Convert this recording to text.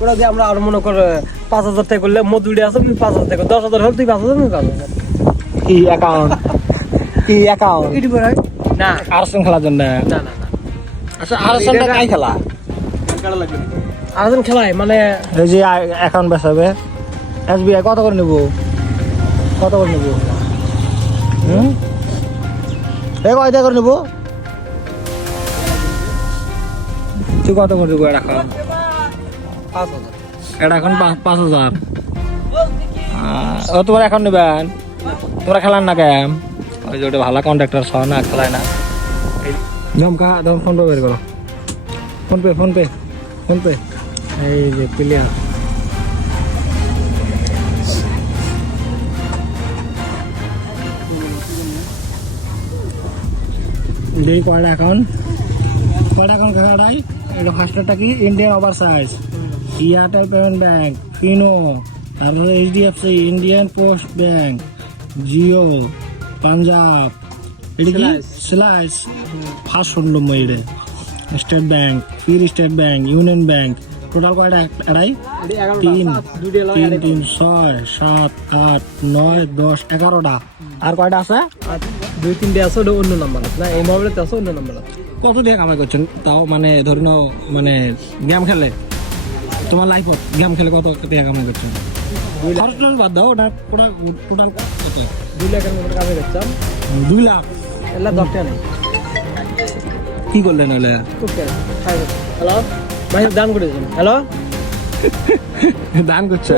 ওরা দিয়ে আমরা আর মনে কর 5,000 টাকা করলে মজুরি আছে 5,000 টাকা 10,000 হল তুই 5,000 নিবি 5,000 কি অ্যাকাউন্ট কি অ্যাকাউন্ট ইটি বড় না আর্সেন খেলার জন্য না না না আচ্ছা আর্সেনটা কাই খেলা আরেকজন খেলায় মানে এই যে অ্যাকাউন্ট বেসাবে এসবিআই কত করে নেব কত করে নেব এই কয়টা করে নেব তুই কত করে দেবো এটা এখন 5,000 এটা এখন 5,000 ও তোমার এখন নেবেন তোমরা খেলান না কেম ওই যে ওটা ভালো কন্ট্রাক্টর সহ না খেলায় না জমকা ধর ফোন পে বের করো phone pay phone pay phone pay এই যে প্লেয়ার এই কয়টা অ্যাকাউন্ট কাকাটাই এটা ফার্স্টটা কি Indian overseas Airtel payment bank Fino তারপরে HDFC Indian post bank Jio Punjab এটা কি স্লাইস ফার্স্ট শুনলাম এটা স্টেট ব্যাংক ফির state bank union bank total কয়টা এটাই 3 3 3 6 7 8 9 10 11টা আর কয়টা আছে 2-3টা আছে ওটা অন্য নাম্বার না এই মোবাইলতে আছে অন্য নাম্বার কত দিয়ে কামাই করছেন তাও মানে ধরে নাও মানে গেম খেলে তোমার লাইফত গেম খেলে কত দিয়ে কামাই করছেন খরচ টরচ বাদ দাও ওটা টোটাল কত 2 লাখের মতো কামে যাচ্ছাম 2 লাখ এলা 10 টাকা নেই কি করলেন হলে হ্যালো ভাই দান করে দিন হ্যালো দান করছেন